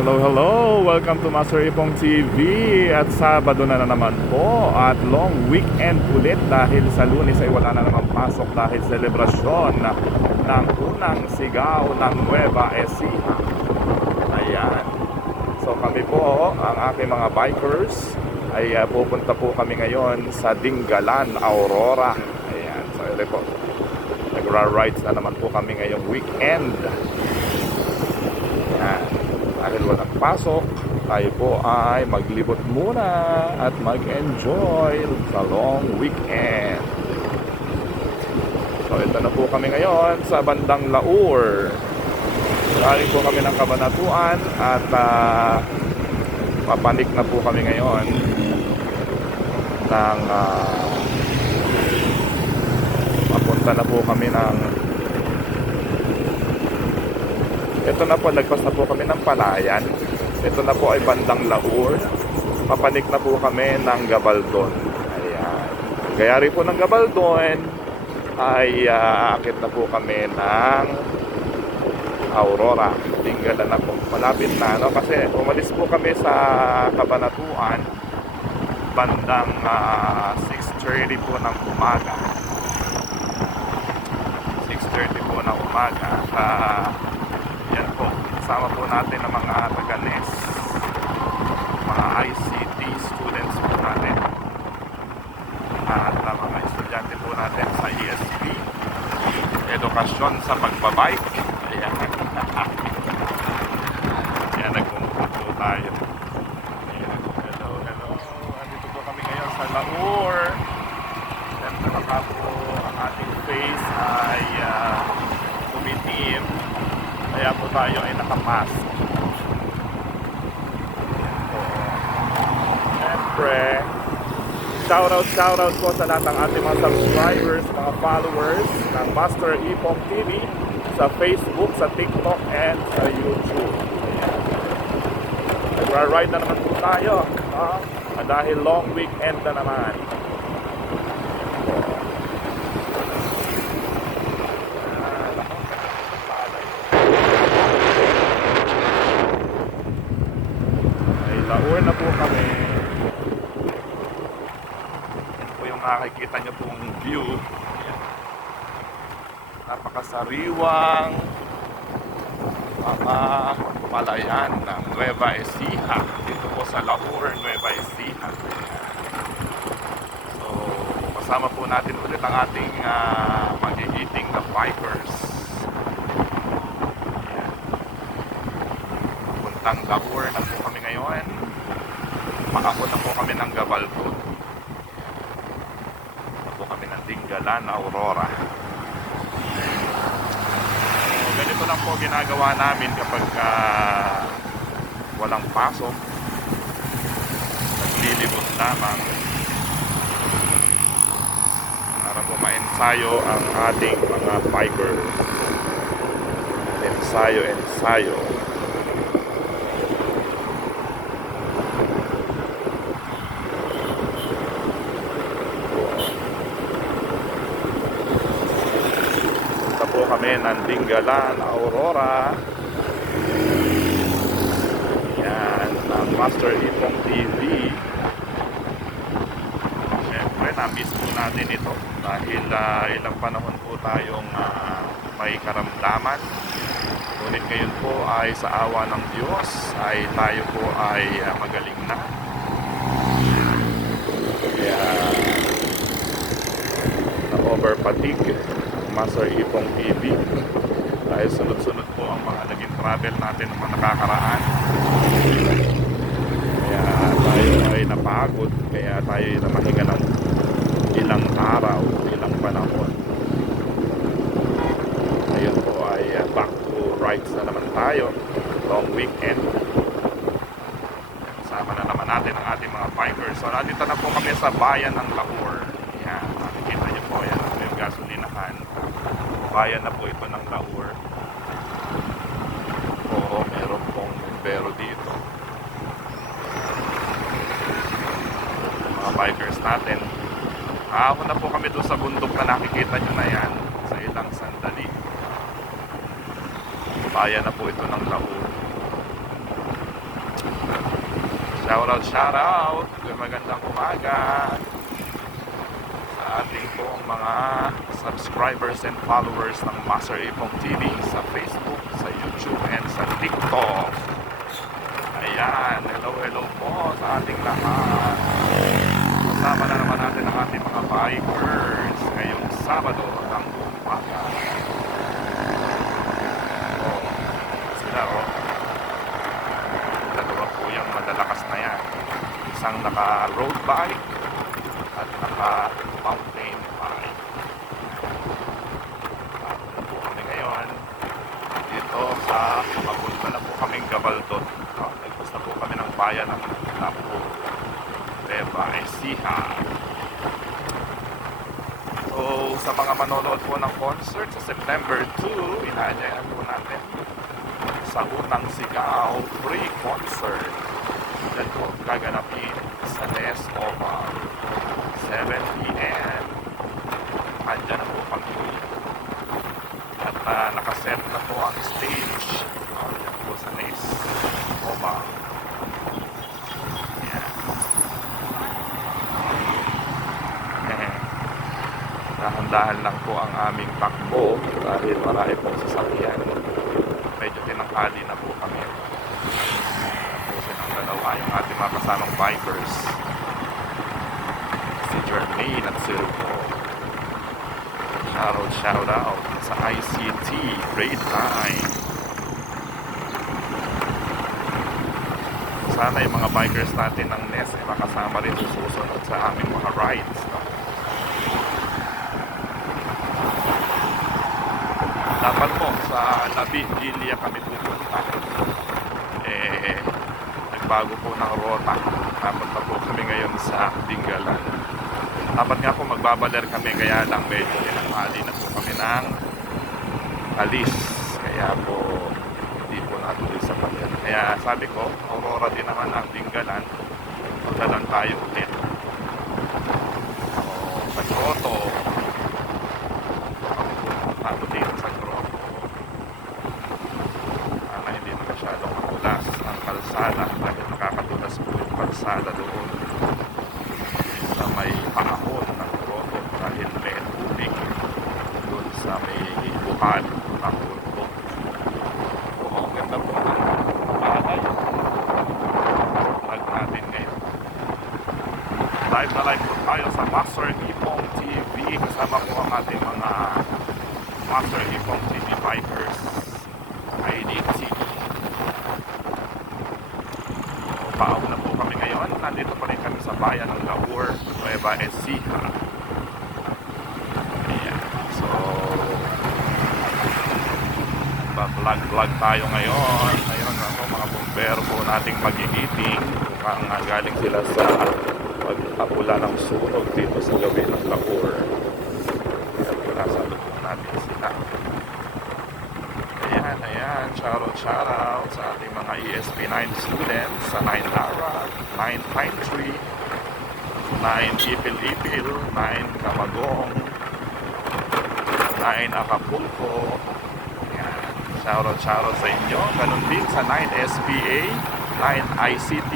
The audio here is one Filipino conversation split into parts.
Hello, hello! Welcome to Master Ipong TV At Sabado na, na naman po. At long weekend ulit Dahil sa lunes ay wala na naman pasok Dahil selebrasyon ng unang sigaw ng Nueva Ecija. Ayan. So kami po, ang aking mga bikers Ay uh, pupunta po kami ngayon sa Dingalan, Aurora. Ayan, so ito po. Nagra-rides na naman po kami ngayong weekend. Ayan dahil walang pasok, tayo po ay maglibot muna at mag-enjoy sa long weekend. So ito na po kami ngayon sa bandang Laur. Galing po kami ng Kabanatuan at uh, papanik na po kami ngayon ng uh, papunta na po kami ng ito na po, lagpas na po kami ng Palayan. Ito na po ay bandang Laur. Papanik na po kami ng Gabaldon. Ayan. Gayari po ng Gabaldon ay uh, aakit na po kami ng Aurora. Tinggalan na po. Malapit na. No? Kasi umalis po kami sa Kabanatuan bandang uh, 6.30 po ng umaga. 6.30 po ng umaga. Uh, kasama po natin ang mga taga-NES, mga ICT students po natin. At ang mga estudyante po natin sa ESP, edukasyon sa pagbabike. Ayan. Ayan, nagpumupot po tayo. Ayan. Hello, hello. Andito po kami ngayon sa Laur. Siyempre baka po ang ating face ay uh, tumitim. Kaya po tayo ay nakamask. Siyempre, shoutout, shoutout po sa lahat ng ating mga subscribers, mga followers ng Master Ipong TV sa Facebook, sa TikTok, and sa YouTube. Nagra-ride na naman po tayo. No? Dahil long weekend na naman. ay laur na po kami nakikita nyo pong view. Napakasariwang mga palayan ng Nueva Ecija. Dito po sa Laur, Nueva Ecija. So kasama po natin ulit ang ating uh, magigiting na Yan. puntang Laur na po kami ngayon. Makako na po kami ng Gabalco na po Dingalan, Aurora. So, ganito lang po ginagawa namin kapag ah, walang pasok. Naglilibot lamang. Para po ma-ensayo ang ating mga bikers ensayo, ensayo Punta Dingalan, Aurora. Yan, ang Master Ipong TV. Siyempre, na-miss po natin ito dahil ah, ilang panahon po tayong ah, may karamdaman. Ngunit ngayon po ay sa awa ng Diyos ay tayo po ay ah, magaling na. Kaya na-over fatigue Master Ipong TV dahil sunod-sunod po ang mga naging travel natin ng mga nakakaraan kaya tayo ay napagod. Kaya tayo ay namahinga ng ilang araw ilang panahon. Ngayon po ay uh, back to rides na naman tayo. Long weekend. Kasama na naman natin ang ating mga bikers. So nandito na po kami sa bayan ng Laur yan nakikita niyo po yan po yung gasolinahan bayan na po ito ng Laur oo meron pong pero dito mga bikers natin Na po kami doon sa bundok na nakikita nyo na yan sa ilang sandali. Bayan na po ito ng Laur. Shoutout, shoutout. Magandang umaga sa ating pong mga subscribers and followers ng Master Ipong TV sa Facebook, sa YouTube, and sa TikTok. Ayan, hello, hello po sa ating lahat. Kasama na naman natin ang ating bikers ngayong Sabado ng umaga. Oh, sila oh. Dalawa po yung madalakas na yan. Isang naka road bike at naka mountain bike. At na po kami ngayon dito sa papunta na po kaming Gabaldon. No? Nagpus na po kami ng bayan ng Lapu. Beba, Ecija. So, sa mga manonood po ng concert sa September 2, inaanyayan po natin sa Unang Sigaw Free Concert. Yan po gaganapin sa Les Oval. 7 p.m. Andyan na po kami. At ah, nakaset na po ang stage. Oh, yan po sa Les Oval. Yan. Eh, Dahan-dahan lang po ang aming takbo dahil marami pong sasakyan medyo tinanghali na po kami. Tapusin ang dalawa yung ating mga kasamang bikers. Si Jermaine at si Rupo. Shoutout, shoutout sa ICT grade 9. Sana yung mga bikers natin ng NES ay makasama rin susunod sa aming mga rides. No? Dapat po sa Labi, Lilia kami pupunta. Eh, nagbago po ng rota. Dapat pa po kami ngayon sa Dingalan. Dapat nga po magbabaler kami kaya lang medyo tinanghali na po kami ng alis. Kaya po hindi po natuloy sa baler. Kaya sabi ko, Aurora din naman ang Dingalan. Magdalan tayo ulit. O, sa Grotto, ako dito sa Grotto. Sana hindi na masyadong makulas ang kalsada dahil nakakatulas po yung kalsada doon sa may paahon ng Grotto dahil may tubig doon sa may buhan ng Grotto. Oo, ang ganda po ng bahay. Vlog natin ngayon. Live na live po tayo sa Master Ipong TV kasama po ang ating mga Master Ipong TV Bikers IDT Pauna po kami ngayon. Nandito pa rin kami sa bayan ng Laur Nueva Ecija. Ayan. So vlog vlog tayo ngayon. Ngayon ako mga bumbero po nating magigiting mukhang galing sila sa pagpapula ng sunog dito sa gabi ng Laur at pinasalot po natin sila ayan ayan shoutout shoutout sa ating mga ESP9 students sa 9 Lara 9 Pine Tree 9 Ipil Ipil 9 Kamagong 9 Acapulco Ayan. Shoutout, shoutout sa inyo. Ganun din sa 9SPA, 9ICT,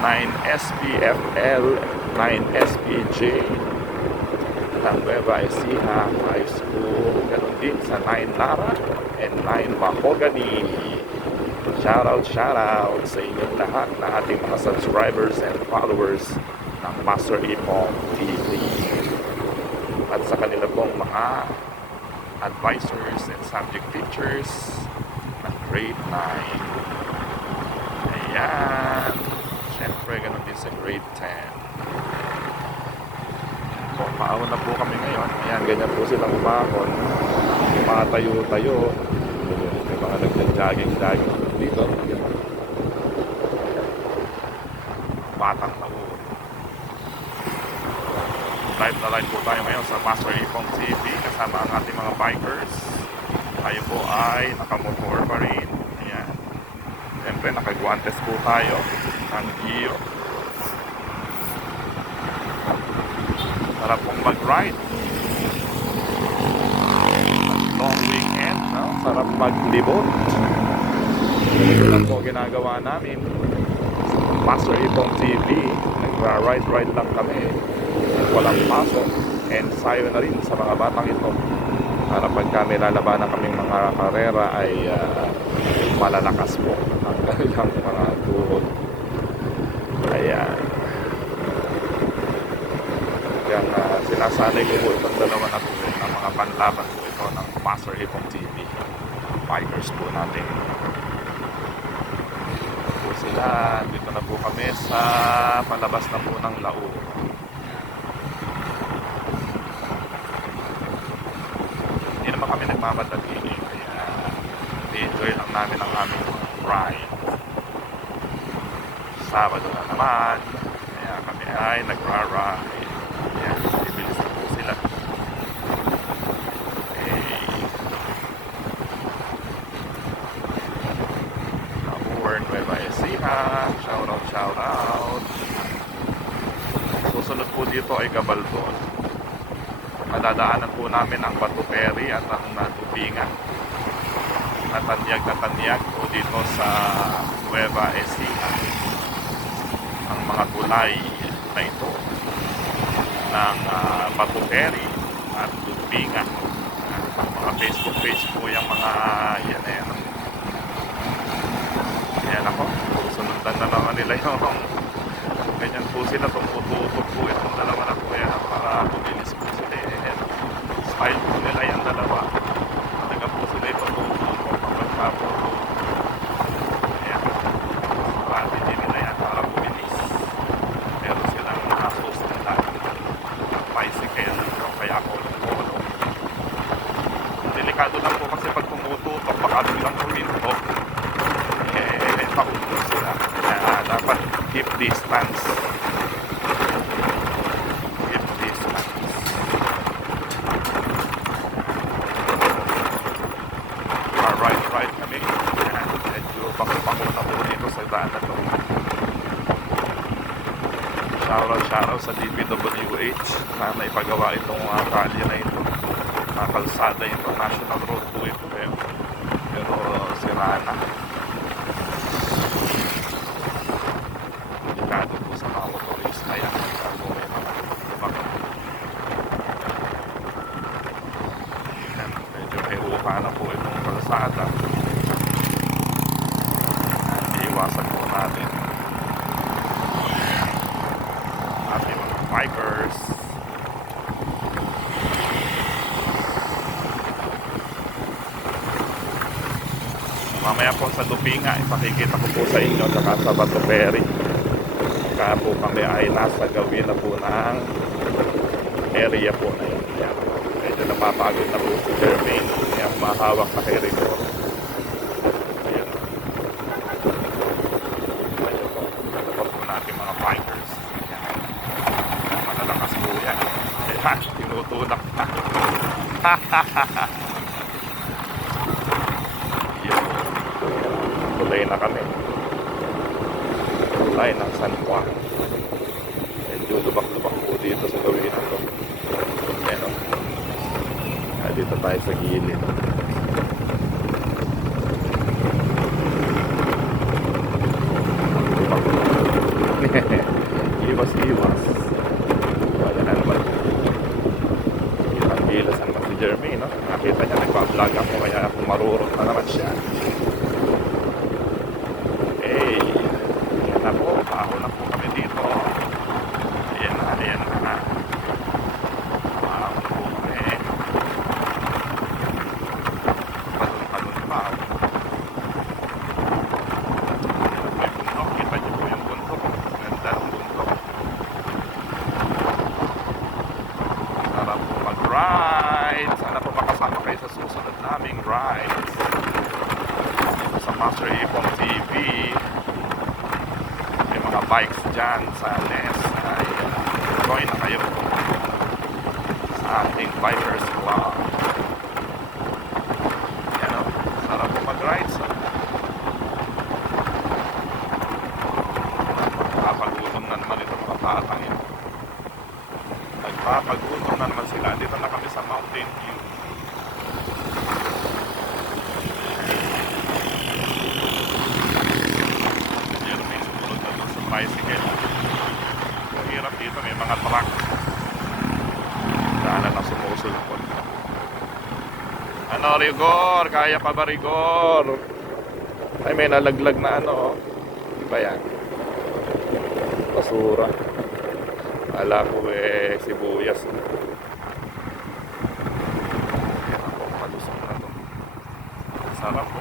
9SPFL, 9SPJ, ng Nueva Ecija High School. Ganun din sa 9 Lara and 9 Mahogany. Shoutout, shoutout sa inyong lahat na ating mga subscribers and followers ng Master Ipong TV. At sa kanila pong mga advisors and subject teachers ng grade 9. Ayan. Din sa grade 10. So, paahon na po kami ngayon. Ayan, ganyan po silang umahon. Tumatayo-tayo. May mga nagja-jogging-jogging dito. Batang po. Live na live po tayo ngayon sa Master Ipong TV kasama ang ating mga bikers. Tayo po ay nakamotor pa rin. Ayan. Siyempre, nakagwantes po tayo ng iyo. Sarap pong mag-ride. Long weekend, no? Sarap maglibot. Ito lang po ginagawa namin. Master Ipong TV. Nagra-ride-ride lang kami. Walang pasok. Ensayo na rin sa mga batang ito. Para pagka may lalabanan kaming mga karera ay ah, malalakas po ang kanilang mga tuhod. Ayan. Kaya uh, sinasanay ko po itong dalawa na po ng mga panlaban po ito ng Master Ipong TV. Bikers po natin. Po sila. Dito na po kami sa palabas na po ng Lau. Hindi naman kami nagmamadali. eh. Kaya i-enjoy lang namin ang aming ride. Sabado na naman. Kaya kami ay nagra-ride. Ayan, bibilis na po sila. Okay. Nabuwer Nueva Ecija. Shout out, shout out. Susunod po dito ay Gabaldon. Madadaanan po namin ang Batu Peri at ang Natubingan. Natanyag na tanyag po dito sa Nueva Ecija. Ang mga tulay na ito ng uh, Batuperi at Lupinga. Ang mga Facebook page po yung mga yan. Yan ako. Naman nila yung ganyan po sila. Tumututok po itong dalawa na po yan para bumilis po sila. Yan. Style po nila yung dalawa. Talaga po sila ito tumututok kapag po. Ayan. Strategy nila yan para bumilis. Meron silang asos nila bicycle o kaya ako polo. Delikado lang po kasi pag tumututok baka biglang puminto eh pautol sila. Kaya dapat keep distance. Keep distance. Alright, right kami. Ayan, Medyo bako-bako na na to. Shoutout, shoutout sa DPWH na naipagawa itong uh, kalye na ito. Uh, kalsada International Road po ito. Pero, pero sira na. Delikado po sa mga motorista yan. Kung may mga baka. Medyo may uka na po itong kalsada. Iiwasan po natin ating mga bikers. Mamaya po sa Lupinga, ipakikita ko po sa inyo saka sa Bato Ferry. Kaya po kami ay nasa gawin na po ng area po na yun. Medyo napapagod na po si Jermaine. Yan, mahawak na kay Rico. Ayan. Medyo po. Ito pa po natin mga bikers. Yan. Malalakas po yan. Ayan, tinutulak na. Yan. Tuloy na kami. Tulay ng San Juan. Medyo lubak-lubak po dito sa gawin na to. Ayan o. Kaya dito tayo sa gilid. Iwas-iwas. Wala na naman. Ilang gilas naman si Jeremy, no? Nakita niya, nagpa-vlog ako, kaya ako marurot na naman siya. Hey, ayan na po, baho na po kami dito. Ayan na, ayan na. Baho na po kami. Palon-palon pa. May bundok, kita niyo po yung bundok. Ganda ng bundok. Sarap po mag-ride. Sana po makasama kayo sa susunod naming rides. Dito sa Master Ipong TV. May mga bikes dyan sa NES. Ay, uh, join na kayo sa ating Bikers Club. Yan o. Sarap po mag-ride. So, Nakapagulong na naman itong mga batang ito. Nagpapagulong na naman sila. Dito na kami sa Mountain View. Jeremy, sumunod na dun sa mga truck. Daanan sumusulpot. Ano, Rigor? Kaya pa ba, Rigor? Ay, may nalaglag na ano, oh. Di ba yan? Basura. Kala ko eh, sibuyas. Sarap.